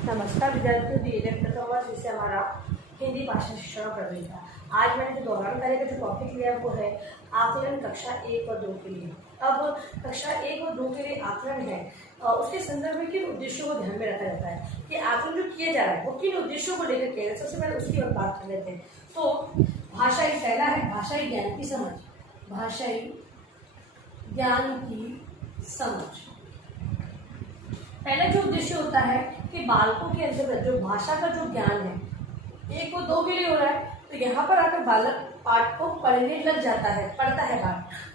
नमस्कार विद्यार्थियों, डीएलएड प्रथम जिससे हमारा हिंदी भाषा शिक्षण प्रवेश था। आज मैंने जो दौरान कार्य का जो टॉपिक लिया वो है आकलन कक्षा 1 और 2 के लिए। अब कक्षा 1 और 2 के लिए आकलन है, उसके संदर्भ में किन उद्देश्यों को ध्यान में रखा जाता है कि आकलन जो किया जा रहा है वो किन उद्देश्यों को लेकर किया जाए। सबसे पहले उसकी बात कर लेते हैं। तो भाषाई पहला है भाषाई ज्ञान की समझ। भाषाई ज्ञान की समझ पहला जो उद्देश्य होता है कि बालकों के अंतर्गत जो भाषा का जो ज्ञान है 1 और 2 के लिए हो रहा है, तो यहाँ पर आकर बालक पाठ को पढ़ने लग जाता है, पढ़ता है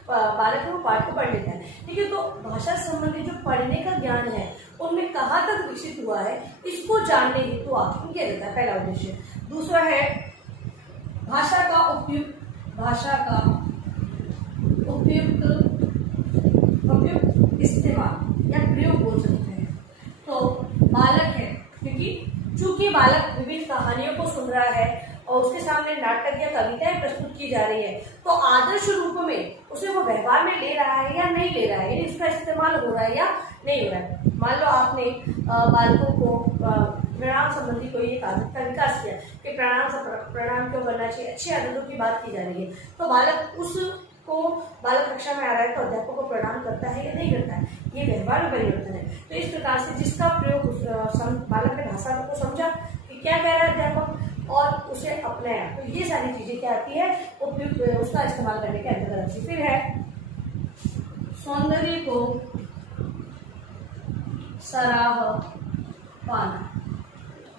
बालक वो पाठ को पढ़ लेता है। ठीक है, तो भाषा संबंधी जो पढ़ने का ज्ञान है उनमें कहाँ तक विकसित हुआ है इसको जानने हेतु तो आकलन किया जाता है, पहला उद्देश्य। दूसरा है भाषा का उपयुक्त इस्तेमाल या प्रयोग बोल सकते हैं। तो बालक है, क्योंकि चूंकि बालक विभिन्न कहानियों को सुन रहा है और उसके सामने नाटक या कविताएं प्रस्तुत की जा रही है, तो आदर्श रूप में उसे वो व्यवहार में ले रहा है या नहीं ले रहा है, इसका इस्तेमाल हो रहा है या नहीं हो रहा है। मान लो आपने बालकों को प्रणाम संबंधी कोई एक आदत का विकास किया कि प्रणाम क्यों करना चाहिए, अच्छी आदतों की बात की जा रही है, तो बालक कक्षा में आ रहा है तो अध्यापक को प्रणाम करता है या नहीं करता है, ये व्यवहार में परिवर्तन है। तो इस प्रकार से जिसका प्रयोग बालक ने भाषा को समझा कि क्या कह रहा है अध्यापक और उसे अपनाया, तो ये सारी चीजें क्या आती है उपयुक्त उसका इस्तेमाल करने के अंतर्गत आती है। फिर है सौंदर्य को सराह पाना,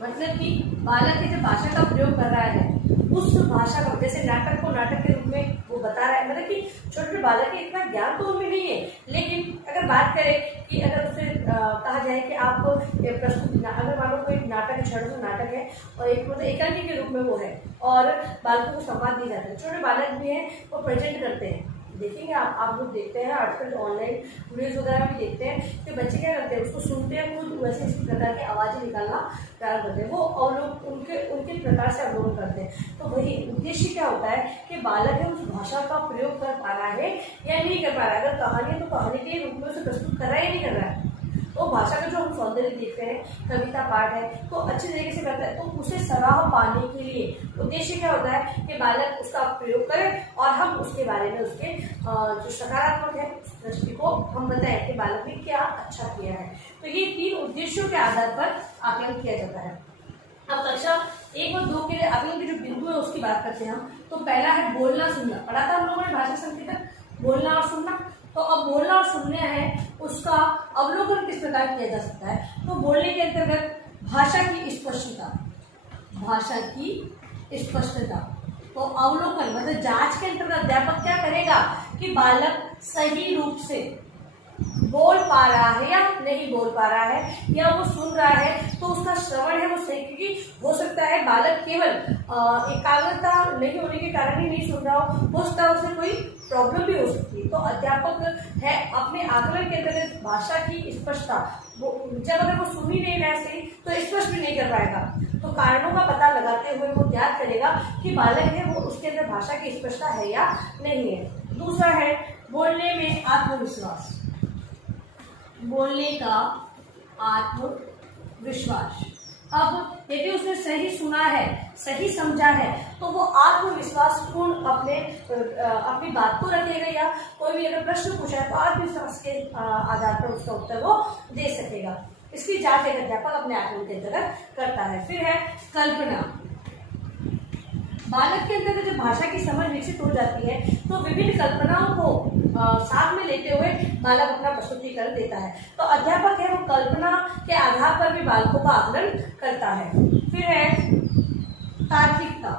मतलब कि बालक जब भाषा का प्रयोग कर रहा है उस भाषा का, जैसे नाटक को नाटक के रूप में वो बता रहा है, मतलब कि छोटे बालक के इतना ज्ञान तो उनमें नहीं है, लेकिन अगर बात करें कि अगर उसे कहा जाए कि आप प्रस्तुत, अगर मान लो कोई नाटक छोटा सा नाटक है और एक मतलब एकांकी के रूप में वो है और बालकों को संवाद दिया जाता है, छोटे बालक भी हैं वो प्रेजेंट करते हैं, देखेंगे आप लोग देखते हैं आजकल ऑनलाइन वीडियोज वगैरह भी देखते हैं कि बच्चे क्या करते हैं उसको सुनते हैं, खुद वैसे इसी प्रकार की आवाज़ें निकालना प्यार करते हैं, वो और लोग उनके प्रकार से अवलोकन करते हैं। तो वही उद्देश्य क्या होता है कि बालक है उस भाषा का प्रयोग कर पा रहा है या नहीं कर पा रहा है। अगर कहानी है तो कहानी के रूप में उसे प्रस्तुत कर रहा है या नहीं कर रहा है। तो भाषा का जो हम सौंदर्य देखते हैं, कविता पाठ है तो अच्छी तरीके से करता है, तो उसे सराह पाने के लिए उद्देश्य क्या होता है कि बालक उसका प्रयोग करे और हम उसके बारे में उसके जो सकारात्मक है दृष्टि को हम बताएं कि बालक ने क्या अच्छा किया है। तो ये 3 उद्देश्यों के आधार पर आकलन किया जाता है। अब कक्षा 1 और 2 के लिए आकलन के जो बिंदु है उसकी बात करते हैं हम। तो पहला है बोलना सुनना, पढ़ा था हम लोगों ने भाषा संकेतक, बोलना और सुनना। तो अब बोलना और सुनने हैं उसका अवलोकन किस प्रकार किया जा सकता है। तो बोलने के अंतर्गत भाषा की स्पष्टता, तो अवलोकन मतलब जांच के अंतर्गत अध्यापक क्या करेगा कि बालक सही रूप से बोल पा रहा है या नहीं बोल पा रहा है, या वो सुन रहा है तो उसका श्रवण है वो सही, क्योंकि हो सकता है बालक केवल एकाग्रता नहीं होने के कारण ही नहीं सुन रहा हो सकता है उसे कोई प्रॉब्लम भी हो सकती है। तो अध्यापक है अपने आकलन के अंतर्गत भाषा की स्पष्टता, जब अगर वो सुन ही नहीं रहा है सही तो स्पष्ट भी नहीं कर पाएगा, तो कारणों का पता लगाते हुए वो ज्ञात करेगा कि बालक है वो उसके अंदर भाषा की स्पष्टता है या नहीं है। दूसरा है बोलने में आत्मविश्वास, बोलने का आत्मविश्वास। अब यदि उसने सही सुना है, सही समझा है, तो वो आत्मविश्वास पूर्ण अपनी बात को रखेगा, या कोई भी अगर प्रश्न पूछा है तो आत्मविश्वास के आधार पर उसका उत्तर वो दे सकेगा। इसकी जांच एक अध्यापक अपने आकलन के अंतर्गत करता है। फिर है कल्पना, बालक के अंदर जब भाषा की समझ विकसित हो जाती है तो विभिन्न कल्पनाओं को साथ में लेते हुए बालक अपना प्रस्तुतिकरण देता है। तो अध्यापक है वो कल्पना के आधार पर भी बालकों का आकलन करता है। फिर है तार्किकता,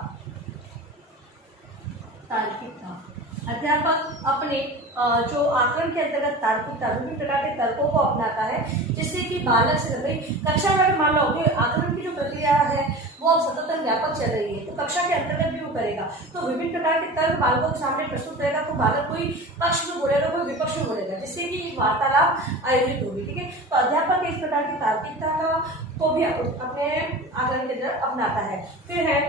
अध्यापक अपने जो आकलन के अंतर्गत तार्किकता, विभिन्न प्रकार के तर्कों को अपनाता है, जिससे कि बालक से भाई कक्षा में मान लो आकलन की जो प्रक्रिया है वो अब सतत व्यापक चल रही है, तो कक्षा के अंतर्गत भी वो करेगा, तो विभिन्न प्रकार के तर्क बालकों के सामने प्रस्तुत रहेगा, तो बालक कोई पक्ष में बोलेगा कोई विपक्ष में बोलेगा, जिससे कि एक वार्तालाप आयोजित होगी। ठीक है, तो अध्यापक इस प्रकार की तार्किकता का को भी अपने आकलन के अंदर अपनाता है। फिर है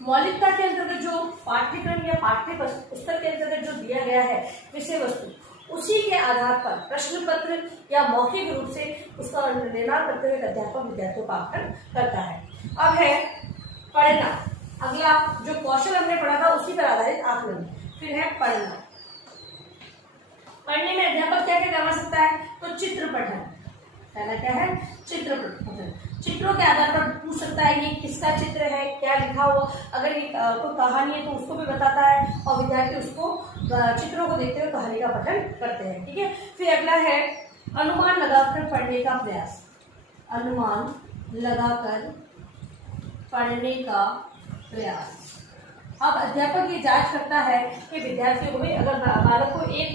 मौलिकता के अंतर्गत जो पाठ्यक्रम या पाठ्य पुस्तक के अंतर्गत जो दिया गया है विषय वस्तु, उसी के आधार पर प्रश्न पत्र या मौखिक रूप से उसका निर्माण करते हुए अध्यापक विद्यार्थियों का आकलन करता है। अब है पढ़ना। अगला जो कौशल हमने पढ़ा था उसी पर आधारित आकलन। फिर है पढ़ना। पढ़ने में अध्यापक क्या क्या करवा सकता है? तो चित्र पठन। पहला क्या है? चित्र पठन। चित्रों के आधार पर पूछ सकता है ये किसका चित्र है, क्या लिखा हुआ, अगर ये कोई कहानी है तो उसको भी बताता है और विद्यार्थी उसको चित्रों को देखते हुए कहानी का पठन करते हैं। ठीक है। फिर अगला है अनुमान लगाकर पढ़ने का प्रयास। अनुमान लगाकर पढ़ने का प्रयास। अब अध्यापक ये जांच करता है कि विद्यार्थियों को भी, अगर बालक को एक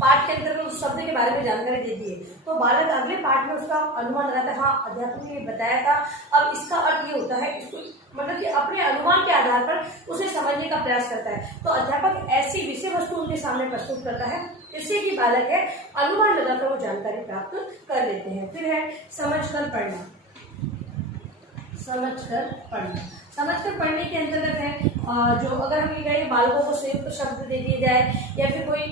पाठ के अंतर्गत उस शब्द के बारे में जानकारी दे दी है तो बालक अगले पाठ में उसका अनुमान लगाता है, हाँ अध्यापक ने बताया था, अब इसका अर्थ ये होता है, इसको मतलब कि अपने अनुमान के आधार पर उसे समझने का प्रयास करता है। तो अध्यापक ऐसी विषय वस्तु उनके सामने प्रस्तुत करता है जिससे कि बालक है अनुमान लगाकर वो जानकारी प्राप्त कर लेते हैं। फिर है समझकर पढ़ना। समझकर पढ़ना। समझकर पढ़ने के अंतर्गत है जो अगर हम ये कहें बालकों को संयुक्त शब्द दे दिए जाए या फिर कोई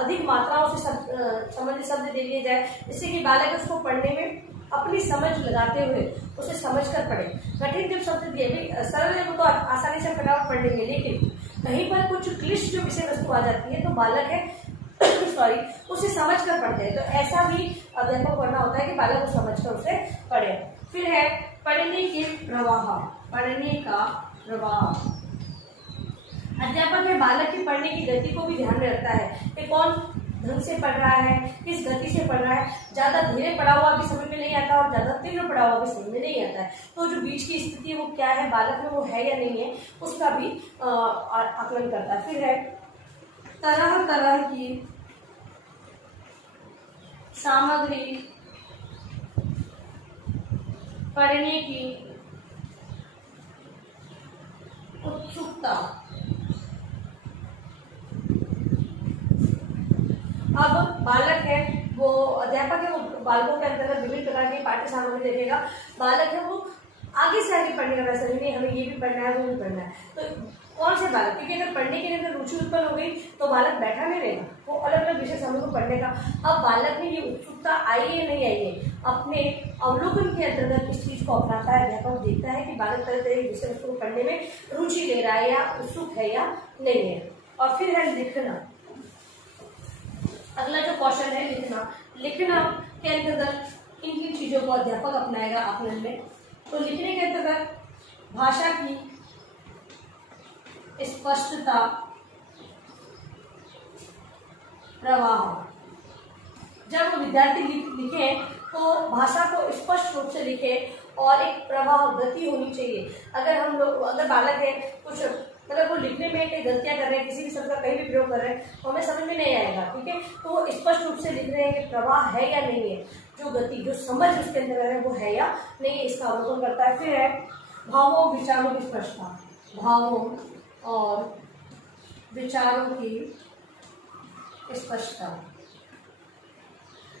अधिक मात्राओं से संबंधित शब्द दे दिए जाए जिससे कि बालक उसको पढ़ने में अपनी समझ लगाते हुए उसे समझकर पढ़े। कठिन जब शब्द दिए भी सरल है वो तो आसानी से फटाफट पढ़ लेंगे, लेकिन कहीं पर कुछ क्लिष्ट जो विषय वस्तु आ जाती है तो बालक है सॉरी उसे समझकर पढ़ते हैं। तो ऐसा भी अध्यापक करना होता है कि बालक को समझकर उसे पढ़े। फिर है पढ़ने के प्रवाह। पढ़ने का प्रवाह। अध्यापक है बालक की पढ़ने की गति को भी ध्यान में रखता है कि कौन ढंग से पढ़ रहा है, किस गति से पढ़ रहा है। ज्यादा धीरे पढ़ा हुआ भी समझ में नहीं आता और ज्यादा तीव्र पढ़ा हुआ भी समझ में नहीं आता है। तो जो बीच की स्थिति है वो क्या है, बालक में वो है या नहीं है, उसका भी आकलन करता है। फिर है तरह तरह की सामग्री पढ़ने की उत्सुकता। अब बालक है वो अध्यापक है वो बालकों के अंतर्गत विभिन्न प्रकार की पाठ्य सामग्री देखेगा। बालक है वो आगे से आगे पढ़ने का वैसा नहीं, हमें ये भी पढ़ना है वो भी पढ़ना है। तो कौन से बालक, क्योंकि अगर पढ़ने के लिए अगर रुचि उत्पन्न हो गई तो बालक बैठा नहीं रहेगा, वो अलग अलग विषय समूह को पढ़ने का। अब बालक में ये उत्सुकता आई है नहीं आई है, अपने अवलोकन के अंतर्गत इस चीज को अपनाता है। अध्यापक देखता है कि बालक तरह तरह के विषय वस्तु को पढ़ने में रुचि ले रहा है या उत्सुक है या नहीं है। और फिर है लिखना। अगला जो कौशल है लिखना। लिखना के अंतर्गत इन किन चीजों को अध्यापक अपनाएगा आकलन में? तो लिखने के अंतर्गत भाषा की स्पष्टता, प्रवाह। जब वो विद्यार्थी लिखे तो भाषा को स्पष्ट रूप से लिखे और एक प्रवाह गति होनी चाहिए। अगर बालक है कुछ मतलब वो लिखने में कई गलतियां कर रहे हैं, किसी भी शब्द का कहीं भी प्रयोग कर रहे हैं तो हमें समझ में नहीं आएगा। ठीक है। तो वो स्पष्ट रूप से लिख रहे हैं कि प्रवाह है या नहीं है, जो गति जो समझ उसके अंदर है वो है या नहीं है, इसका अवलोकन करता है। फिर है भावों विचारों की स्पष्टता। भावों और विचारों की स्पष्टता।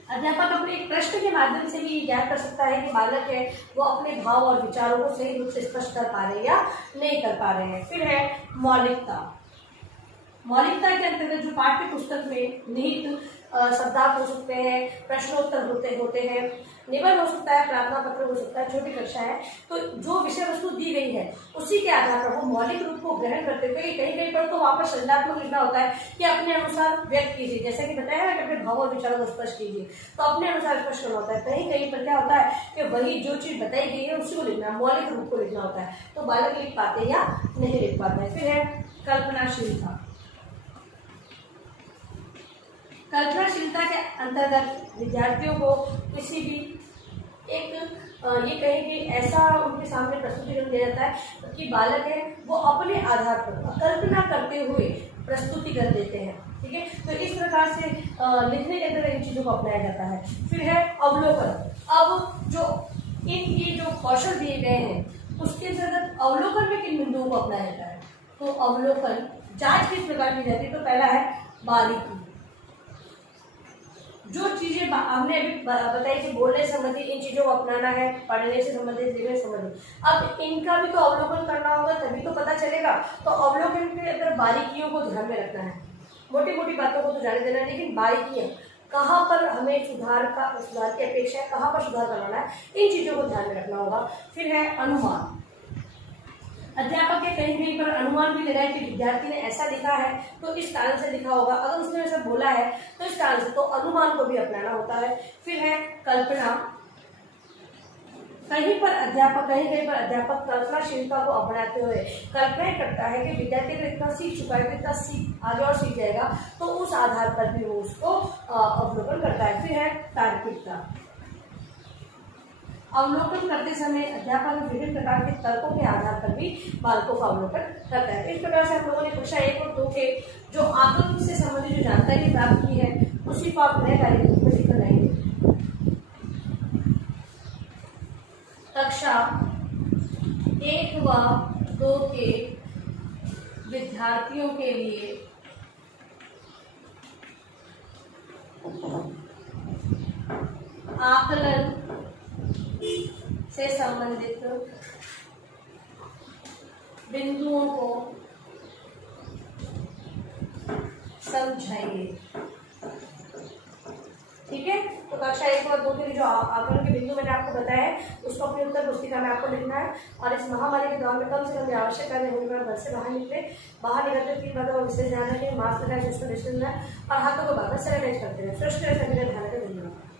अध्यापक अपने एक प्रश्न के माध्यम से भी ज्ञात कर सकता है कि बालक है वो अपने भाव और विचारों को सही रूप से स्पष्ट कर पा रहे हैं या नहीं कर पा रहे हैं। फिर है मौलिकता। मौलिकता के अंतर्गत जो पाठ्य पुस्तक में निहित शब्दार्थ हो सकते हैं, प्रश्नोत्तर होते हैं, निबंध हो सकता है, प्रार्थना पत्र हो सकता है, छोटी कक्षा है, तो जो विषय वस्तु दी गई है उसी के आधार पर वो मौलिक रूप को ग्रहण करते हुए कहीं कहीं पर तो वापस संज्ञात्मक लिखना होता है कि अपने अनुसार व्यक्त कीजिए, जैसे कि बताया ना कि अपने भाव और विचारों को स्पष्ट कीजिए, तो अपने अनुसार स्पष्ट करना होता है। कहीं कहीं पर क्या होता है कि वही जो चीज बताई गई है उसी को लिखना है, मौलिक रूप को लिखना होता है, तो बालक लिख पाते या नहीं लिख पाते। फिर है कल्पनाशीलता। कल्पनाशीलता के अंतर्गत विद्यार्थियों को किसी भी एक ये कहें कि ऐसा उनके सामने प्रस्तुतिकरण दिया जाता है कि बालक है वो अपने आधार पर कल्पना करते हुए प्रस्तुति कर देते हैं। ठीक है। तो इस प्रकार से लिखने के अंदर इन चीजों को अपनाया जाता है। फिर है अवलोकन। अब जो इनकी जो कौशल दिए गए हैं उसके अंतर्गत अवलोकन में किन बिंदुओं को अपनाया जाता है? तो अवलोकन जांच किस प्रकार की जाती है? तो पहला है बारीकी। जो चीजें हमने अभी बताई कि बोलने संबंधी इन चीजों को अपनाना है, पढ़ने से संबंधित, लिखने से संबंधित, अब इनका भी तो अवलोकन करना होगा तभी तो पता चलेगा। तो अवलोकन के अंदर बारीकियों को ध्यान में रखना है। मोटी मोटी बातों को तो जाने देना, लेकिन बारीकियां कहाँ पर हमें सुधार की अपेक्षा है, कहाँ पर सुधार करवाना है, इन चीजों को ध्यान में रखना होगा। फिर है अनुमान। अध्यापक के कहीं कहीं पर अनुमान भी लगाए कि विद्यार्थी ने ऐसा लिखा है तो इस कारण से लिखा होगा, अगर उसने ऐसा बोला है तो इस कारण से, तो अनुमान को भी अपनाना होता है। फिर है कल्पना। कहीं कहीं पर अध्यापक कल्पनाशीलता को अपनाते हुए कल्पना करता है कि विद्यार्थी को इतना सीख चुका है, इतना आगे और सीख जाएगा, तो उस आधार पर भी वो उसको अवलोकन करता है। फिर है तार्किकता। अवलोकन करते समय अध्यापक विभिन्न प्रकार के तर्कों के आधार पर भी बालकों का अवलोकन करता है। इस प्रकार से हम लोगों ने कक्षा 1 और 2 के जो आकलन से संबंधित जो जानकारी प्राप्त की है उसी को आप नए कार्य में लिखकर लाएंगे। कक्षा 1 व 2 के विद्यार्थियों के लिए आकलन से संबंधित बिंदुओं को समझाइए। ठीक है, तो कक्षा 1 और 2 के लिए जो आकलन के बिंदु मैंने आपको बताया है उसको अपनी उत्तर पुस्तिका में आपको लिखना है। और इस महामारी के दौरान में कम से कम आवश्यक कार्य होने पर घर से बाहर निकलते 3 बातों का विशेष ध्यान रखें। मास्क लगाए, सोशल डिस्टेंस है और हाथों को बार-बार सैनिटाइज करते रहे। सुरक्षित रहे, सभी का ध्यान रखें। धन्यवाद।